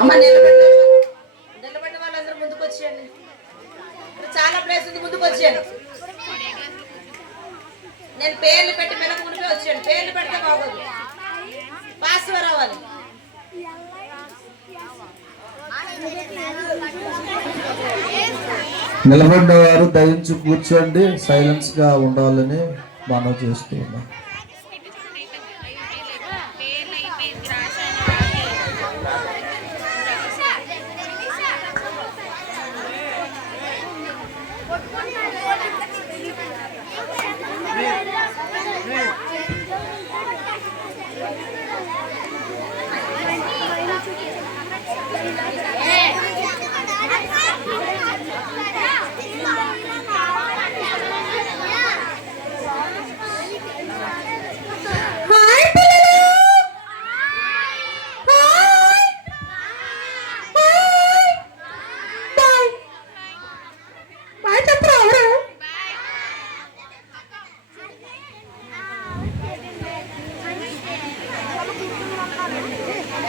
అమ్మ నిలబడిన వాళ్ళందరూ ముందుకు వచ్చేయండి. చాలా ప్లేస్ ఉంది, ముందుకు వచ్చేయండి. నేను పేర్లు పెట్టి మెలకు మునిపే వచ్చాను. పేర్లు పెడితే బాగోదు, పాస్ రావాలి. నిలబడ్డవారు దయించి కూర్చోండి, సైలెన్స్ గా ఉండాలని మనవి చేస్తూ ఉన్నాం.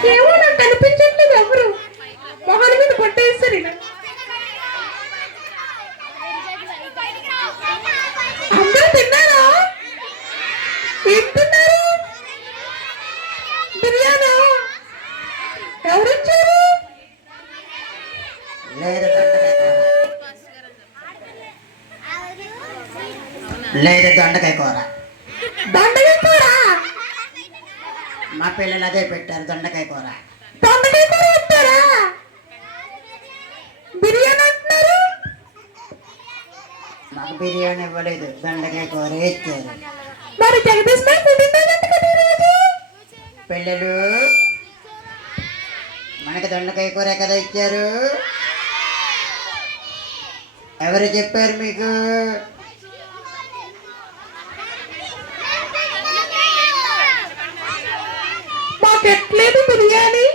ఏమో నాకు కనిపించట్లేదు, ఎవరు మొహాల మీద కొట్టేస్తారు. అందరూ తిన్నారా? ఏం తిన్నారు? బిర్యానా? ఎవరొచ్చారు? లేదు దొండకాయ కూర. దొండకాయ కూర? మా పిల్లలు అదే పెట్టారు, దొండకాయ కూర. దొండకాయ కూర పెట్టారా? బిర్యానీ అంటున్నారు. మాకు బిర్యానీ ఇవ్వలేదు, దొండకాయ కూర ఇచ్చారు. మరి జగదీష్ పిల్లలు మనకి దొండకాయ కూర కదా ఇచ్చారు. ఎవరు చెప్పారు మీకు? మాకెట్లేదు బిర్యానీ.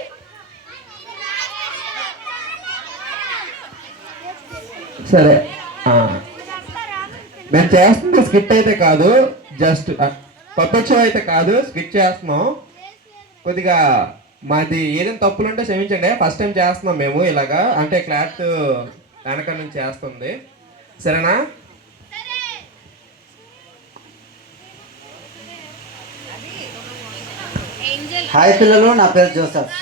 సరే, మేము చేస్తుంది స్కిట్ అయితే కాదు, జస్ట్ పప్పచ్చో అయితే కాదు, స్కిట్ చేస్తున్నాం. కొద్దిగా మాది ఏదైనా తప్పులుంటే క్షమించండి. ఫస్ట్ టైం చేస్తున్నాం మేము ఇలాగా, అంటే క్లాత్ వెనక నుంచి చేస్తుంది. సరేనా? హాయ్ పిల్లలు, నా పేరు జోసఫ్.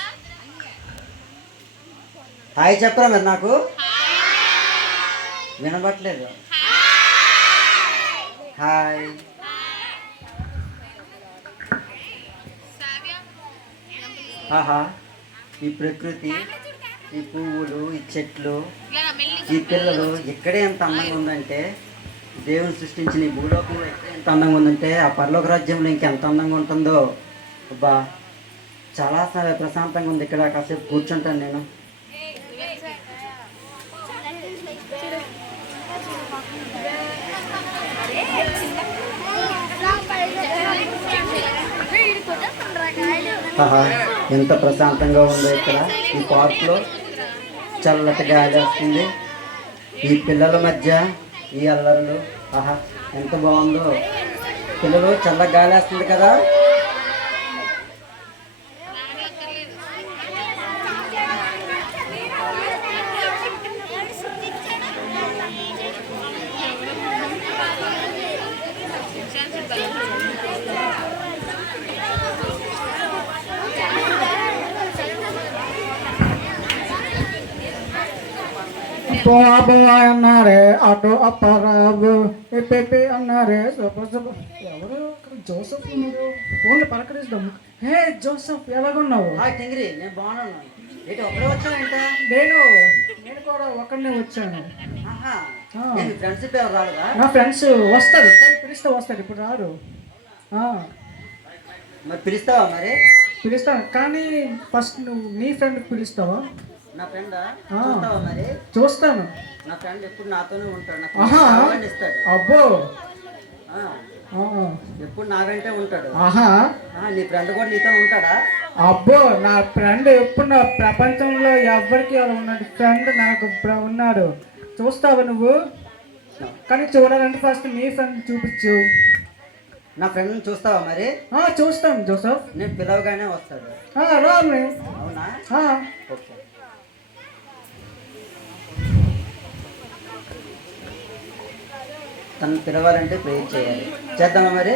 హాయ్ చెప్పరా మరి, నాకు వినబట్లేదు. హాయ్. ఆహా, ఈ ప్రకృతి, ఈ పువ్వులు, ఈ చెట్లు, ఈ పిల్లలు ఇక్కడే ఎంత అందంగా ఉందంటే, దేవుని సృష్టించిన ఈ భూలోకంలో ఎక్కడ ఎంత అందంగా ఉందంటే, ఆ పరలోక రాజ్యంలో ఇంకెంత అందంగా ఉంటుందో. అబ్బా, చాలా ప్రశాంతంగా ఉంది ఇక్కడ. కాసేపు కూర్చుంటాను నేను. ఆహా, ఎంత ప్రశాంతంగా ఉందో ఇక్కడ ఈ పార్క్లో. చల్లటి గాలి వస్తుంది. ఈ పిల్లల మధ్య ఈ అల్లర్లు, ఆహా ఎంత బాగుందో. పిల్లలు, చల్ల గాలి వస్తుంది కదా. బాబు అన్నారే ఆటో అప్పారావు, పెప్పి అన్నారే ఎవరు? జోసఫ్ ఉన్నారు. ఫోన్లో పలకరిస్తాం. హే జోసఫ్, ఎలాగున్నావు? టింగిరి, నేను బాగున్నాను. ఏంటి ఒక్కడే వచ్చానంట? నేను కూడా ఒక్కడనే వచ్చాను. ఫ్రెండ్షిప్ ఎవరు రాలేదా? నా ఫ్రెండ్స్ వస్తారు, కానీ పిలిస్తే వస్తారు, ఇప్పుడు రారు. మరి పిలుస్తావా? మరి పిలుస్తాను, కానీ ఫస్ట్ నువ్వు నీ ఫ్రెండ్కి పిలుస్తావా? నా ఫ్రెండ్ ఆ. చూస్తావా మరి? చూస్తాను. నా ఫ్రెండ్ ఎప్పుడు నాతోనే ఉంటాడు, నాకు ఆహా. కావాలని ఇస్తాడు. అబ్బో. ఆ, ఆ. ఎప్పుడు నా వెంటే ఉంటాడు. ఆహా. నీ ఫ్రెండ్ కూడా నీతో ఉంటాడా? అబ్బో, నా ఫ్రెండ్ ఎప్పుడు నా ప్రపంచంలో ఎవరికి ఉన్నాడు ఫ్రెండ్ నాకు ఉన్నాడు. చూస్తావా నువ్వు? కానీ చూడాలంటే ఫస్ట్ మీ ఫ్రెండ్ చూపించు. నా ఫ్రెండ్ చూస్తావా మరి? చూస్తాను జోసఫ్. నేను పిలవగానే వస్తాడు. రామే. అవునా? ఆ. ఓకే. తను పిలవాలంటే ప్రేయర్ చేయాలి. చేద్దామా మరి?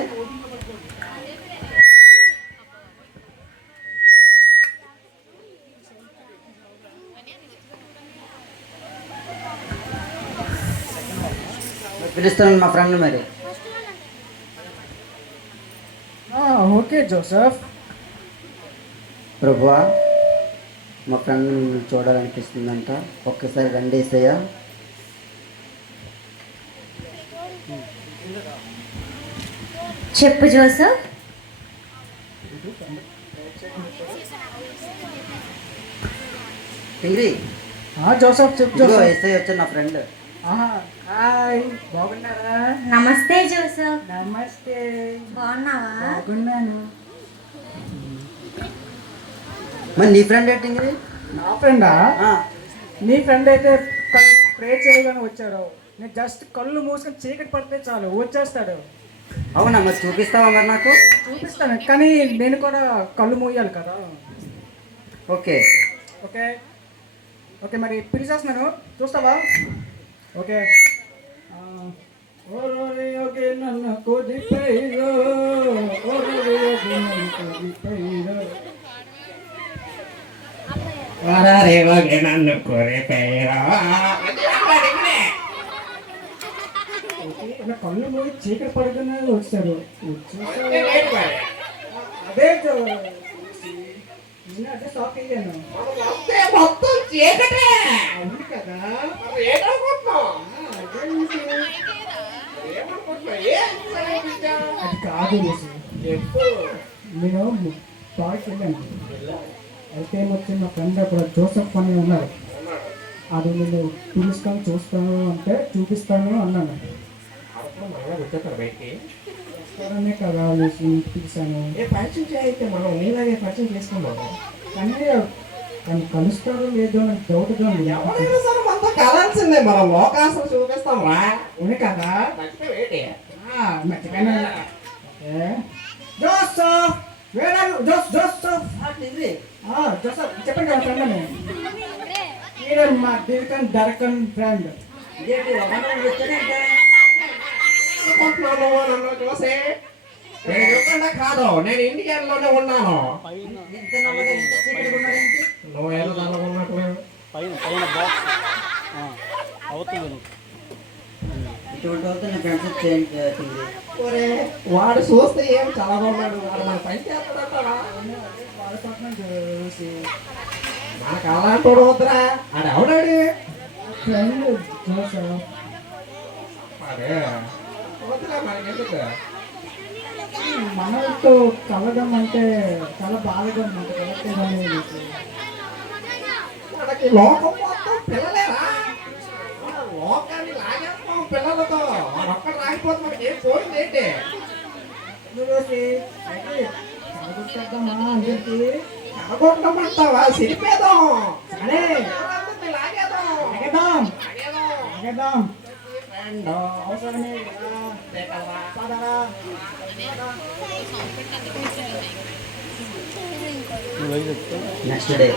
పిలుస్తాను మా ఫ్రెండ్ మరి. Okay Joseph. ప్రభువా, మా ఫ్రెండ్ చూడాలనిపిస్తుందంట, ఒక్కసారి రండి యేసయ్య. చెప్పు జోసఫ్. టింగ్రీ, జోసఫ్ చెప్పు ఇదిగో జోసఫ్. యేసయ్య వచ్చాడు నా ఫ్రెండ్. హాయ్, బాగున్నారా? నమస్తే జోసఫ్. నమస్తే. బాగున్నావా? బాగున్నాను. మరి నీ ఫ్రెండ్ ఏంటి టింగ్రీ? నా ఫ్రెండా? ఆ, నీ ఫ్రెండ్ అయితే ప్రే చేయగానే వచ్చాడు. నేను జస్ట్ కళ్ళు మూసుకొని చీకటి పడితే చాలు వచ్చేస్తాడు. అవునా? మరి చూపిస్తావా మరి నాకు? చూపిస్తాను, కానీ నేను కూడా కళ్ళు మూయాలి కదా. ఓకే. ఓకే ఓకే మరి పిలిచేస్తున్నాను, చూస్తావా? ఓకే. ఓకే నన్ను కొద్దిపైరో, కళ్ళు మూయి చీకటి పడుకునే వచ్చాడు. అదే నేను అదే షాక్ అయ్యాను. అవును కదా. అది కాదు యేసు. నేను పార్క్ వెళ్ళాను. అయితే ఏమొచ్చింది, మా ఫ్రెండ్ అక్కడ జోసఫ్ అని ఉన్నారు. అది నేను పిలుస్తాను చూస్తాను అంటే చూపిస్తాను అన్నాను. వస్తారనే కదా పిలిచాను. మనం నీలాగే పరిచయం చేసుకున్నాము. కానీ తను కలుస్తారో లేదో నాకు డౌట్గా ఉంది. ఎవరైనా సరే మనతో కలాల్సిందే, మనం లోకాసం చూపిస్తాం రా. అవును కదా. మర్చిపోయినా. Joseph, where are you? Joseph. టింగ్రీ, జోసఫ్ చెప్పండి కదా ఫ్రెండ్ అని. ఈయన మా దిల్కన్ దర్కన్ ఫ్రెండ్. ఏంటి ఒకరు వచ్చాడంటే? నన్ను చూసి నేను చెప్పండి కాదు, నేను ఇండియన్లోనే ఉన్నాను. ఇంత నల్లగా ఇంత చీకటిగా ఉన్నాడేంటి? నువ్వు ఏదో దానిలో ఉన్నట్లేదు. ఇటువంటి వాళ్ళతో నేను ఫ్రెండ్షిప్ చేయండి టింగ్రీ. ఒరే, వాడు చూస్తే ఏం చాలా ఉన్నాడు, వాడు మన పని చేస్తాడంటారా? మనకు అలాంటి వద్దురా. అది ఎవడాడు? Friend Joseph. అరే వద్దురా, మనకి ఎందుకు? మనతో కలవడం అంటే చాలా బాధగా ఉంది. కలెక్ట్ మనకి లోకం మొత్తం పిల్లలేరా? మన లోకాన్ని లాగేస్తాం పిల్లలతో. మన ఒక్కడు రాకపోతే మనకి ఏం పోయింది ఏంటి? కలగొట్టేద్దామా అందరికి? కలగొట్టమంటావా? సిరిపేదాం. సరే పిల్లలందరినీ లాగేద్దాం. లాగేద్దాం. లాగేద్దాం. లాగేద్దాం. అవసరమే పదరా. Next day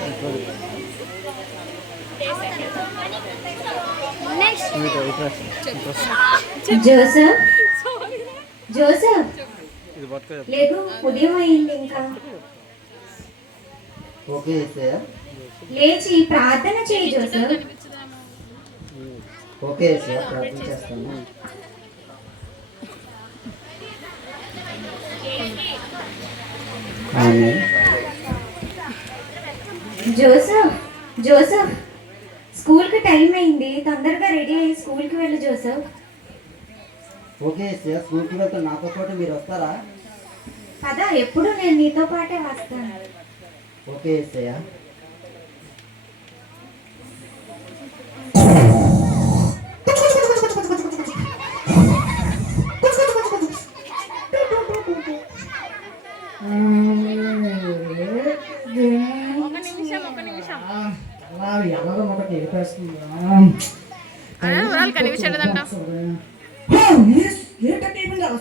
Joseph. జోసఫ్ లేదు, ఉదయం అయింది ఇంకా. ఓకే యేసయ్య. లేచి ప్రార్థన చేయి జోసఫ్. ఓకే యేసయ్య, ప్రార్థన చేస్తాను. ఆమేన్. జోసఫ్. జోసఫ్, స్కూల్కి టైం అయింది, తొందరగా రెడీ అయ్యి స్కూల్కి వెళ్ళు జోసఫ్. ఓకే యేసయ్య, స్కూల్కి వెళ్తాను, నాతో పాటు మీరు వస్తారా? పద, ఎప్పుడు నేను నీతో పాటే వస్తాను. ఓకే యేసయ్య. చెడదంట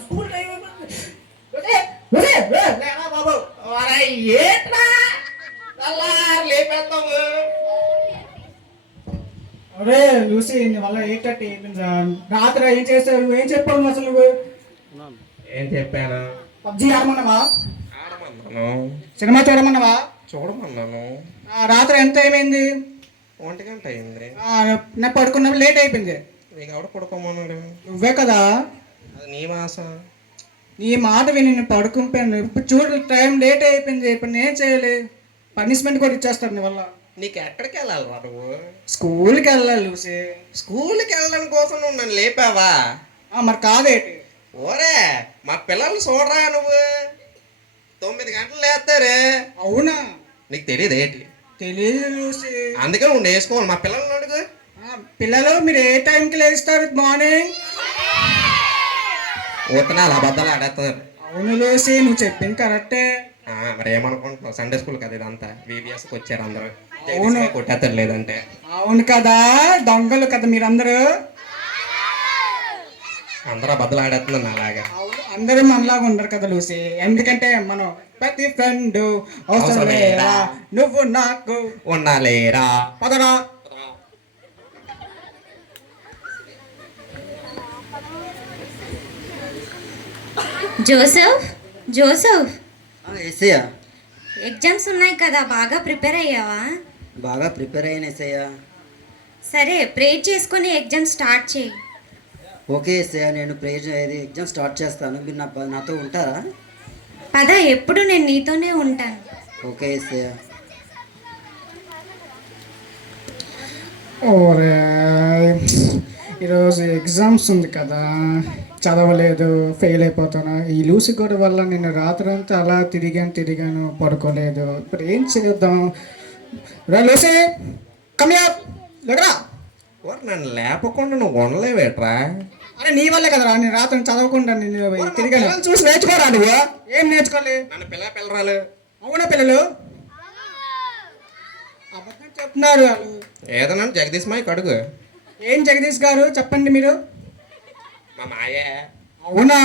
స్కూల్ టైం అరే లూసీ నీ వల్ల 8:30 అయిపోయిందా? రాత్రి ఏం చేస్తావు? నువ్వు ఏం చెప్పావు అసలు నువ్వు? ఏం చెప్పాను? పబ్జి ఆడమన్నావా? ఆడమన్నాను. సినిమా చూడమన్నావా? చూడమన్నాను. రాత్రి ఎంత ఏమైంది? 1 గంట అయింది. నేను పడుకున్నప్పుడు లేట్ అయిపోయింది. నీకు ఎవడ పడుకోమన్నాడు? నువ్వే కదా. అది నీ మాస. నీ మాట విని నేను పడుకుంటాను. ఇప్పుడు చూడు టైం లేట్ అయిపోయింది. ఇప్పుడు నేను చేయాలి. పనిష్మెంట్ కూడా ఇచ్చేస్తాను నీ వల్ల. నీకు ఎక్కడికి వెళ్ళాలిరా నువ్వు? స్కూల్కి వెళ్ళాలి లూసి. స్కూల్కి వెళ్ళడం కోసం నువ్వు నన్ను లేపావా? మరి కాదేంటి? ఓరే మా పిల్లలు చూడరా నువ్వు 9 గంటలు లేస్తారే. అవునా? నీకు తెలియదు ఏంటి? తెలియదు లూసి. అందుకే నువ్వు నేర్చుకోవాలి. మా పిల్లల్ని అడుగు. పిల్లలు మీరు ఏ టైంకి లేస్తారు మార్నింగ్? ఊతనాలు అబద్ధాలు ఆడేస్తారు. అవును లూసి, నువ్వు చెప్పింది కరెక్టే. మరి ఏమనుకుంటున్నావు? సండే స్కూల్ కదా ఇదంతా. VBSకి వచ్చారు అందరూ. అవును. కొట్టేస్తారు లేదంటే. అవును కదా, దొంగలు కదా మీరందరూ. అందరూ అబద్ధాలు ఆడేస్తున్నారు అలాగా. అందరూ మనలాగా ఉండరు కదా లూసి. ఎందుకంటే మనం ప్రతి ఫ్రెండ్ అవసరం లేరా, నువ్వు నాకు ఉండాలేరా. పదరా. జోసెఫ్ జోసెఫ్ ఎస్ఐయా, ఎగ్జామ్స్ ఉన్నాయి కదా, బాగా ప్రిపేర్ అయ్యావా? బాగా ప్రిపేర్ అయిన ఎస్ఐయా. సరే ప్రే చేసుకొని ఎగ్జామ్ స్టార్ట్ చేయి. ఓకే ఎస్ఐయా, నేను ఎగ్జామ్ స్టార్ట్ చేస్తాను. మీరు నాతో ఉంటారా? పద, ఎప్పుడు నేను నీతోనే ఉంటాను. ఓకే ఎస్ఐయా. ఓరే, ఈరోజు ఎగ్జామ్స్ ఉంది కదా, చదవలేదు, ఫెయిల్ అయిపోతాను. ఈ లూసి కూడా వల్ల నేను రాత్రంతా అలా తిరిగాను పడుకోలేదు. ఇప్పుడు ఏం చేద్దాం? రా లూసి, కమ్యా లేకరా. నన్ను లేపకుండా నువ్వు ఉండలేవేట్రా? అరే నీ వల్లే కదరా నేను రాత్రి చదవకుండా నేను తిరిగాను. చూసి నేర్చుకోరా నువ్వు. ఏం నేర్చుకోవాలి? నన్ను పిల్లరాలు. అవునా పిల్లలు? అబద్ధం చెప్తున్నారు వాళ్ళు. ఏదన్నా జగదీష్ మాయకు అడుగు. ఏం జగదీష్ గారు చెప్పండి మీరు. మా మాయ. అవునా?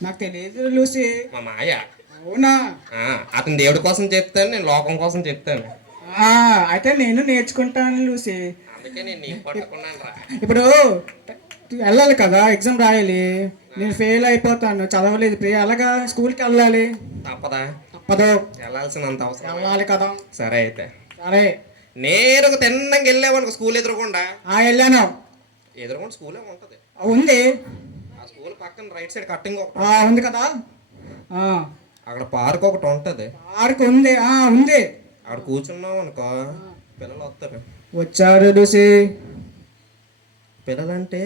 నాకు తెలియదు లూసి. మా మాయ. అవునా? అతను దేవుడి కోసం చెప్తాను, నేను లోకం కోసం చెప్తాను. అయితే నేను నేర్చుకుంటాను లూసి. అందుకే నేను నీకు పట్టుకున్నాను రా. ఇప్పుడు వెళ్ళాలి కదా, ఎగ్జామ్ రాయాలి. నేను ఫెయిల్ అయిపోతాను, చదవలేదు. అలాగా స్కూల్కి వెళ్ళాలి. తప్పదు. వెళ్ళాల్సినంత అవసరం. వెళ్ళాలి కదా. సరే అయితే. సరే. నేను తిన్నంగా వెళ్ళావనుకో స్కూల్ ఎదురుకుండా. వెళ్ళాను. ఎదురుకుండా స్కూలే ఉంటది. ఉంది. ఆ స్కూల్ పక్కన రైట్ సైడ్ కట్టింగ్ ఉంది కదా. అక్కడ పార్క్ ఒకటి ఉంటది. పార్క్ ఉంది. ఉంది. అక్కడ కూర్చున్నావు అనుకో పిల్లలు వస్తారు. వచ్చారు లూసి. పిల్లలంటే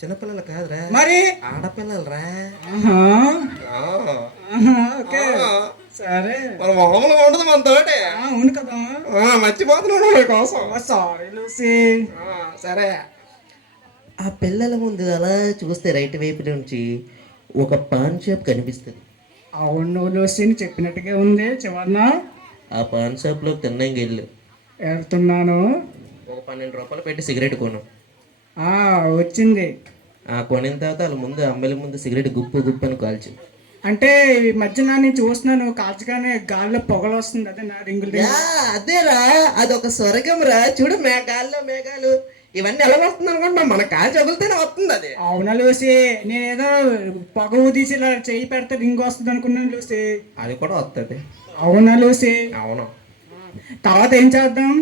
చిన్నపిల్లలు కాదురా, మరి ఆడపిల్లలు రా. ఓకే సరే. మన మామూలుగా ఉండదు మన తోటి. అవును కదా. మర్చిపోతున్నాడు కోసం. Sorry Lucy. సరే. ఆ పిల్లల ముందు అలా చూస్తే రైట్ వైపు నుంచి ఒక పాన్ షాప్ కనిపిస్తుంది. అవును లూసి, చెప్పినట్టుగా ఉంది. చివరిన ఆ పాన్ షాప్లోకి తిన్నాక వెళ్ళు. వెళ్తున్నాను. ఒక 12 రూపాయలు పెట్టి సిగరెట్ కొను. వచ్చింది. కొనిన తర్వాత వాళ్ళ ముందు అమ్మాయిల ముందు సిగరెట్ గుప్పు అని కాల్చు. అంటే ఈ మధ్యన నేను చూస్తున్నాను కాల్చగానే గాల్లో పొగలు వస్తుంది. అదే నా రింగులు. అదేరా, అదొక స్వర్గం రా. చూడు మేఘాలు ఇవన్నీ ఎలా వస్తుంది అనుకుంటా, మన కాలు చదువుతూనే వస్తుంది అది. అవునా లూసి? నేనేదో పొగ ఊదీసి ఇలా చేయి పెడితే రింగ్ వస్తుంది అనుకున్నాను లూసి. అది కూడా వస్తుంది. అవునా లూసి? అవును. తర్వాత ఏం చేద్దాం?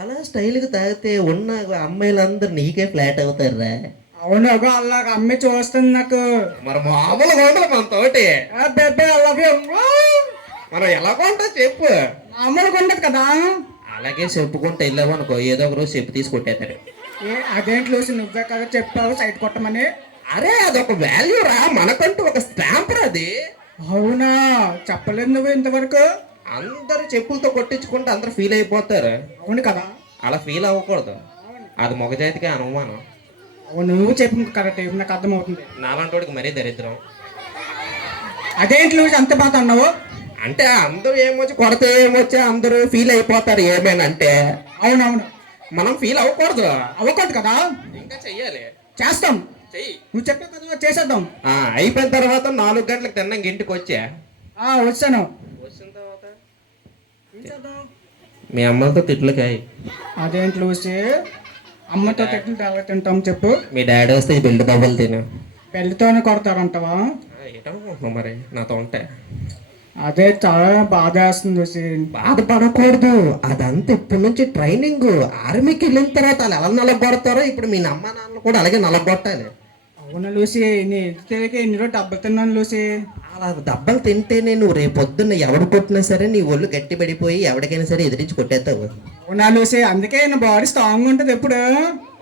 అలా స్టైల్గా తాగితే ఉన్న అమ్మాయిలందరూ నీకే ఫ్లాట్ అవుతారా. అవును, అలా అమ్మాయి చూస్తుంది నాకు. మరి మామూలుగా ఉండదు మన తోటి. మనం ఎలా కొంటా చెప్పు. మామూలుగా ఉండదు కదా. అలాగే చెప్పుకుంటూ వెళ్ళావు అనుకో, ఏదో ఒక రోజు చెప్పు తీసి కొట్టేస్తారు. అదేంటి లూసి, నువ్వే కదా చెప్పావు సైట్ కొట్టమని. అరే అదొక వాల్యూ రా, మనకంటూ ఒక స్టాంప్ రా అది. అవునా? చెప్పలేదు నువ్వు ఇంతవరకు. అందరు చెప్పులతో కొట్టించుకుంటే అందరు ఫీల్ అయిపోతారు. అవును కదా. అలా ఫీల్ అవ్వకూడదు, అది మగజాతికి అనుమానం. అవును, నువ్వు చెప్పు కరెక్ట్, నాకు అర్థమవుతుంది. నాలంటోడికి మరీ దరిద్రం. అదేంటి లూసి అంత బాధ అన్నావు? అంటే అందరూ ఏమొచ్చి కొడితే ఏమొచ్చి అందరూ ఫీల్ అయిపోతారు ఏమేనంటే. అవునవును. మనం ఫీల్ అవ్వకూడదు. అవ్వకూడదు కదా, ఇంకా చెయ్యాలి. చేస్తాం. చెయ్యి. నువ్వు చెప్పావు కదా, చేసేద్దాం. అయిపోయిన తర్వాత 4 గంటలకు తిన్నాక ఇంటికి వచ్చా. వచ్చాను. వచ్చిన తర్వాత ఏం చేద్దాం? మీ అమ్మతో తిట్లకాయ. అదేంటి లూసి, అమ్మతో తిట్లు ఎలా తింటాం చెప్పు? మీ డాడీ వస్తే ఈ బెల్ట్ దవ్వలు తిను. పెళ్లితోనే కొడతారంటవా? ఏటనుకుంటున్నావు మరి నాతో ఉంటే? అదే చాలా బాధ వేస్తుంది లూసి. బాధపడకూడదు, అదంతా ఇప్పటి నుంచి ట్రైనింగ్. ఆర్మీకి వెళ్ళిన తర్వాత వాళ్ళు ఎలా నలగొడతారో ఇప్పుడు మీ అమ్మ నాన్నలు కూడా అలాగే నలగొట్టాలి. అవునా లూసి, నీ తెలియక ఎన్ని రోజులు డబ్బులు తిన్నాను లూసి. అలా దెబ్బలు తింటేనే నువ్వు రేపు పొద్దున్న ఎవడు కొట్టినా సరే నీ ఒళ్ళు గట్టి పడిపోయి ఎవరికైనా సరే ఎదిరించి కొట్టేస్తావు. అవునా లూసి, అందుకే నా బాడీ స్ట్రాంగ్ ఉంటుంది ఎప్పుడు.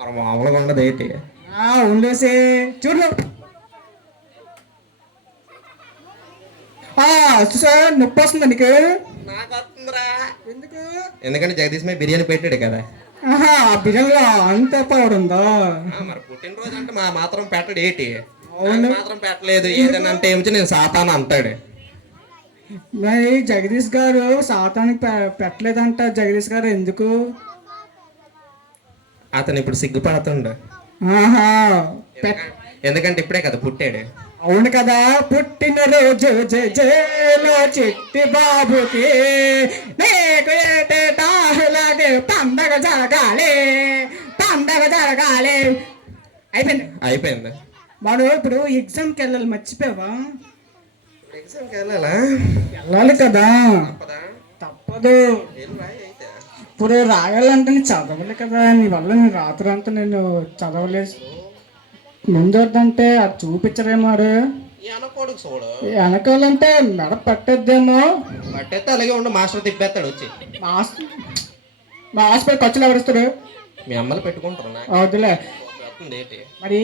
మరి మామూలుగా ఉండదు ఏంటి? అవును లూసి, చూడు. చూసా, నొప్పి వస్తుందా నీకు? నాకు వస్తుందిరా. ఎందుకు? ఎందుకంటే జగదీష్ మే బిర్యానీ పెట్టాడు కదా. ఆ బిర్యానీలో అంత పవర్ ఉందా? మరి పుట్టినరోజు అంటే మా మాత్రం పెట్టడు ఏంటి? అవును. మాత్రం పెట్టలేదు ఏదైనా అంటే ఏమిచ్చి నేను సాతాను అంటాడు. మరి జగదీష్ గారు సాతానికి పెట్టలేదంట. జగదీష్ గారు ఎందుకు? అతను ఇప్పుడు సిగ్గుపడుతుండు. ఆహా, ఎందుకంటే ఇప్పుడే కదా పుట్టాడు. అవును కదా, పుట్టినరోజు జేలో చిట్టి బాబుకి నీకు ఏటేటాలాగే పండగ జరగాలి, పండగ జరగాలి. అయిపోయింది. వాడు ఇప్పుడు ఎగ్జామ్కి వెళ్ళాలి, మర్చిపోయావా? ఎగ్జామ్కి వెళ్ళాలా? వెళ్ళాలి కదా, తప్పదు. ఇప్పుడు రాయాలంటే నేను చదవాలి కదా, నీ వల్ల నేను రాత్రి అంతా నేను చదవలేదు. ముందు వద్దంటే అది చూపించరేమో. వెనకాలంటే మెడ పట్టేద్దేమో. పట్టేస్తే అలాగే ఉండు, మాస్టర్ తిప్పేస్తాడు వచ్చి. మా హాస్పిటల్ ఖర్చులు ఎవరిస్తారు? మీ అమ్మలు పెట్టుకుంటారు. వద్దులే. మరి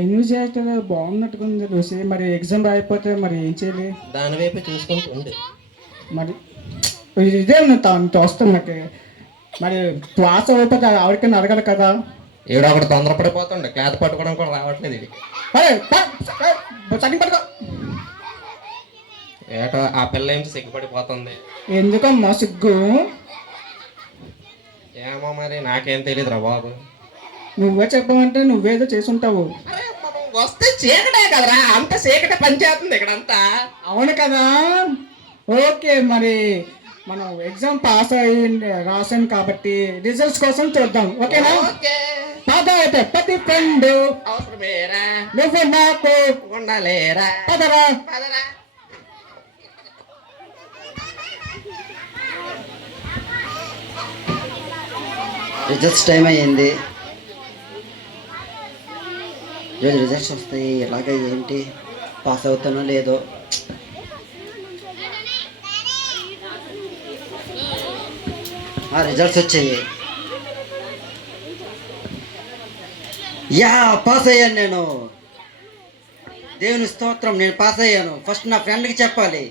ఐన్యూ చేస్తే బాగున్నట్టుగా ఉంది చూసి. మరి ఎగ్జామ్ రాయిపోతే మరి ఏం చేయాలి? దాని వైపు చూసుకుంటుంది. మరి ఇదే తోస్తాను నాకు. మరి క్లాస్ అయిపోతే ఆవిడకైనా అడగాలి కదా. ఏడో ఒకటి తొందరపడిపోతుండే, క్లాత్ పట్టుకోవడం కూడా రావట్లేదు ఇది. పట్టుకో. ఏటో ఆ పిల్ల ఏం సిగ్గుపడిపోతుంది. ఎందుకమ్మా సిగ్గు? ఏమో మరి నాకేం తెలియదురా బాబు. నువ్వే చెప్పమంటే నువ్వేదో చేసుంటావు. వస్తే చీకటే కదరా, అంత చీకటే పనిచేస్తుంది ఇక్కడంతా. అవును కదా. ఓకే, మరి మనం ఎగ్జామ్ పాస్ అయ్యి రాసాం కాబట్టి రిజల్ట్స్ కోసం చూద్దాం. ఓకేనా? పదైతే ప్రతి ఫ్రెండ్ అవసరమేరా, నువ్వు నాకు ఉండాలేరా. పదరా. రిజల్ట్స్ టైం అయ్యింది. ఈరోజు రిజల్ట్స్ వస్తాయి. ఎలాగ ఏంటి, పాస్ అవుతానో లేదో. రిజల్ట్స్ వచ్చాయి. పాస్ అయ్యాను నేను. దేవుని స్తోత్రం, నేను పాస్ అయ్యాను. ఫస్ట్ నా ఫ్రెండ్కి చెప్పాలి.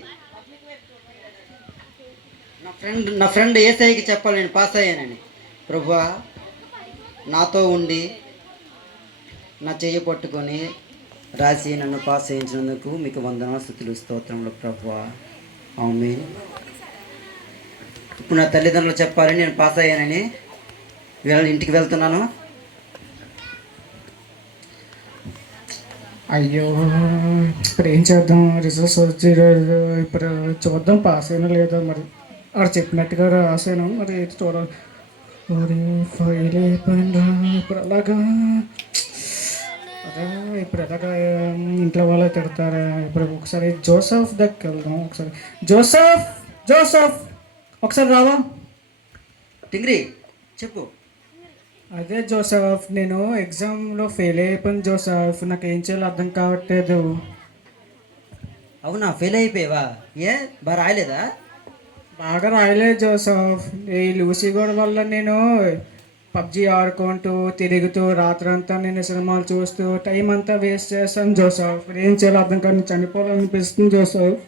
నా ఫ్రెండ్ ఏసఐకి చెప్పాలి నేను పాస్ అయ్యానని. ప్రభువా, నాతో ఉండి నా చెయ్యి పట్టుకొని రాసి నన్ను పాస్ చేయించినందుకు మీకు వందనాలు, స్తుతులు, స్తోత్రములు ప్రభువా. ఆమేన్. ఇప్పుడు నా తల్లిదండ్రులు చెప్పాలి నేను పాస్ అయ్యానని. ఇంటికి వెళ్తున్నాను. అయ్యో, ఇప్పుడు ఏం చేద్దాం? రిజల్ట్స్ వచ్చి ఇప్పుడు చూద్దాం పాస్ అయినా లేదా. మరి వాడు చెప్పినట్టుగా రాసాను, మరి చూడాలి. ఫైల్ అయిపోయిందా ఇప్పుడు? అలాగా ఇప్పుడు ఎలాగా ఇంట్లో వాళ్ళు తిడతారా? ఇప్పుడు ఒకసారి జోసఫ్ దగ్గరికి వెళ్దాం. ఒకసారి జోసఫ్ ఒకసారి రావా? టింగ్రీ చెప్పు. అదే జోసఫ్, నేను ఎగ్జామ్లో ఫెయిల్ అయిపోయాను జోసఫ్. నాకు ఏం చేయాలో అర్థం కావట్లేదు. అవునా, ఫెయిల్ అయిపోయావా? బాగా రాయలేదా? బాగా రాయలేదు జోసఫ్. ఈ లూసీ గోడ వల్ల నేను పబ్జి ఆడుకుంటూ తిరుగుతూ రాత్రంతా నేను సినిమాలు చూస్తూ టైం అంతా వేస్ట్ చేస్తాను జోసఫ్. ఏం చేయాలో అర్థం కాదు, చనిపోవాలనిపిస్తుంది జోసఫ్.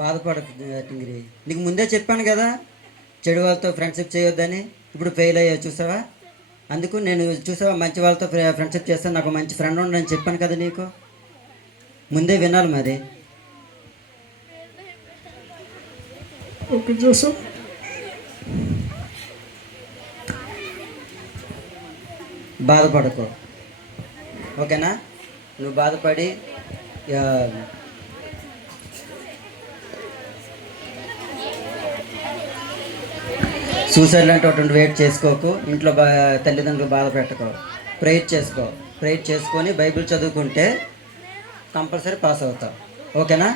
బాధపడకు టింగ్రీ, నీకు ముందే చెప్పాను కదా చెడు వాళ్ళతో ఫ్రెండ్షిప్ చేయొద్దని. ఇప్పుడు ఫెయిల్ అయ్యావు చూసావా? అందుకు నేను చూసావా మంచి వాళ్ళతో ఫ్రెండ్షిప్ చేస్తాను, నాకు మంచి ఫ్రెండ్ ఉండని చెప్పాను కదా నీకు. ముందే వినాలి మరి. Okay Joseph. బాధపడకు. ఓకేనా? నువ్వు బాధపడి ఆ, సూసైడ్ లాంటి ఒకటి వెయిట్ చేసుకోకు. ఇంట్లో తల్లిదండ్రులు బాధ పెట్టుకో. ప్రేయర్ చేసుకో. ప్రేయర్ చేసుకొని బైబిల్ చదువుకుంటే కంపల్సరీ పాస్ అవుతావు. ఓకేనా?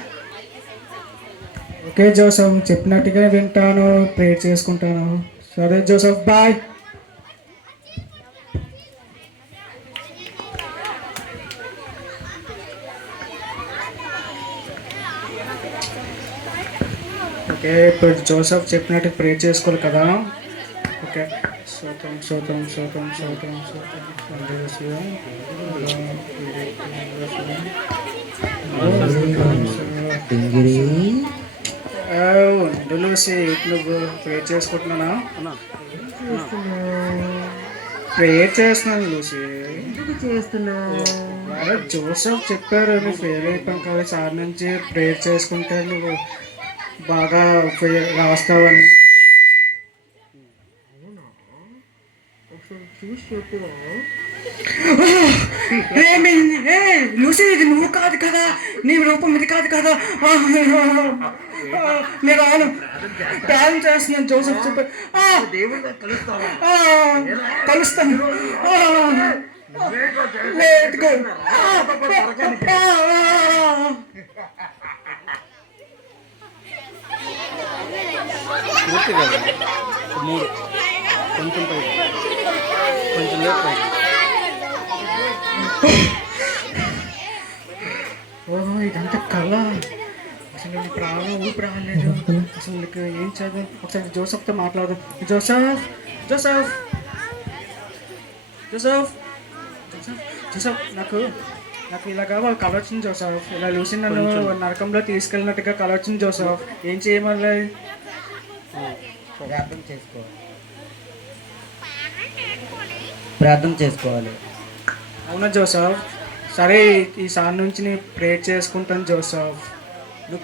ఓకే జోసఫ్, చెప్పినట్టుగా వింటాను, ప్రేయర్ చేసుకుంటాను. సరే జోసఫ్, బాయ్. ఓకే, ఇప్పుడు జోసఫ్ చెప్పినట్టు ప్రేయర్ చేసుకోవాలి కదా. ఓకే, స్తోత్రం స్తోత్రం స్తోత్రం స్తోత్రం లూసి, నువ్వు ప్రేయర్ చేసుకుంటున్నానా? ప్రేయర్ చేస్తున్నాను లూసి. అరే జోసఫ్ చెప్పారు నువ్వు ఫెయిల్ అయిపోయాం కదా సార్ నుంచి, ప్రేయర్ చేసుకుంటే నువ్వు బాగా రాస్తావని. లూసి, ఇది నువ్వు కాదు కదా, నీ రూపం ఇది కాదు కదా. నేను రాను, ప్లాన్ చేస్తున్నాను. జోసఫ్ చెప్పారు కలుస్తాను. మూడు కొంచెం పై కొంచెం లేపు పై. ఓహో, ఇదంతా కళ. అసలు ప్రాణం ఊపి రాలేదు. అసలు నీకు ఏం చదువు? ఒకసారి జోసఫ్తో మాట్లాడదాం. Joseph Joseph Joseph Joseph Joseph నాకు ఇలాగా ఒక కళ వచ్చింది జోసఫ్. ఇలా లూసి నన్ను నరకంలో తీసుకెళ్ళినట్టుగా కళ వచ్చింది జోసఫ్. ఏం చేయమని? ప్రార్థన చేసుకో. ప్రార్థన చేసుకోవాలి. అవునా జోసఫ్? సరే, ఈసారి నుంచి నేను ప్రేయర్ చేసుకుంటాను జోసఫ్. నువ్వు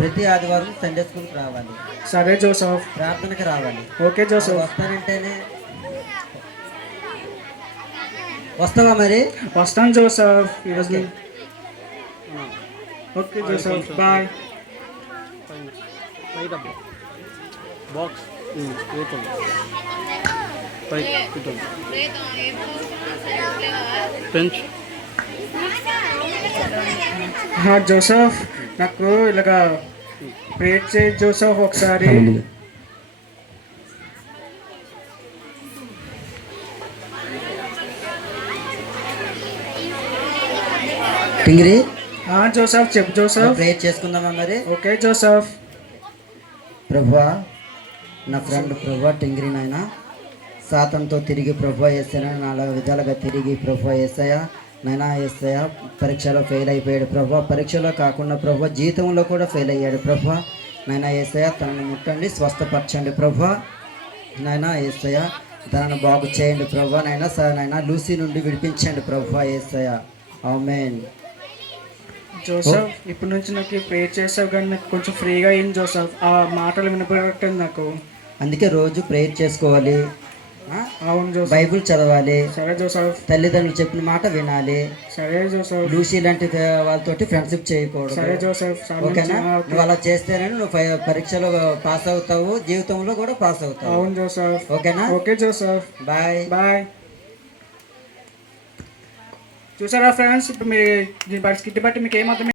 ప్రతి ఆదివారం సండే స్కూల్కి రావాలి. సరే జోసఫ్. ప్రార్థనకి రావాలి. Okay Joseph. వస్తానంటేనే వస్తావా? మరి వస్తాను జోసఫ్ ఈరోజు. Okay Joseph, bye. పై డబ్బా బాక్స్ వేతుంది పై ఇటుంది పెంచ్. జోసఫ్, నాకు ఇలాగా ప్రేయర్ చేయి జోసఫ్ ఒకసారి. టింగిరి, జోసఫ్ చెప్పు జోసఫ్. ప్రేయర్ చేసుకుందామా మరి? Okay Joseph. ప్రభువా, నా ఫ్రెండ్ ప్రభువా టింగిరి నాయన సాతంతో తిరిగి ప్రభువా ఏసైనా నాలుగు విధాలుగా తిరిగి ప్రభువా ఏసయ్య నైనా ఏసయ్య పరీక్షలో ఫెయిల్ అయిపోయాడు ప్రభువా. పరీక్షలో కాకుండా ప్రభువా జీవితంలో కూడా ఫెయిల్ అయ్యాడు ప్రభువా. నైనా ఏసయ్య తనను ముట్టండి, స్వస్థపరచండి ప్రభువా. నైనా ఏసయ్య తనను బాగు చేయండి ప్రభువా. నైనా లూసీ నుండి విడిపించండి ప్రభువా ఏసయ్య. ఆమేన్. జోసఫ్, ఇప్పటి నుంచి నాకు ప్రేయర్ చేసావు కానీ నాకు కొంచెం ఫ్రీగా అయింది జోసఫ్. ఆ మాటలు వినపడట్లేదు నాకు. అందుకే రోజు ప్రేయర్ చేసుకోవాలి. అవును జోసఫ్. బైబిల్ చదవాలి. సరే జోసఫ్. తల్లిదండ్రులు చెప్పిన మాట వినాలి. సరే జోసఫ్. లూసీ లాంటి వాళ్ళతోటి ఫ్రెండ్షిప్ చేయకూడదు. సరే జోసఫ్. ఓకేనా? నువ్వు అలా చేస్తేనే నువ్వు పరీక్షలో పాస్ అవుతావు, జీవితంలో కూడా పాస్ అవుతావు. అవును జోసఫ్. ఓకేనా? Okay Joseph, bye bye. చూసారా ఫ్రెండ్స్, ఇప్పుడు మీరు దీని బట్టి మీకు ఏమవుతుంది?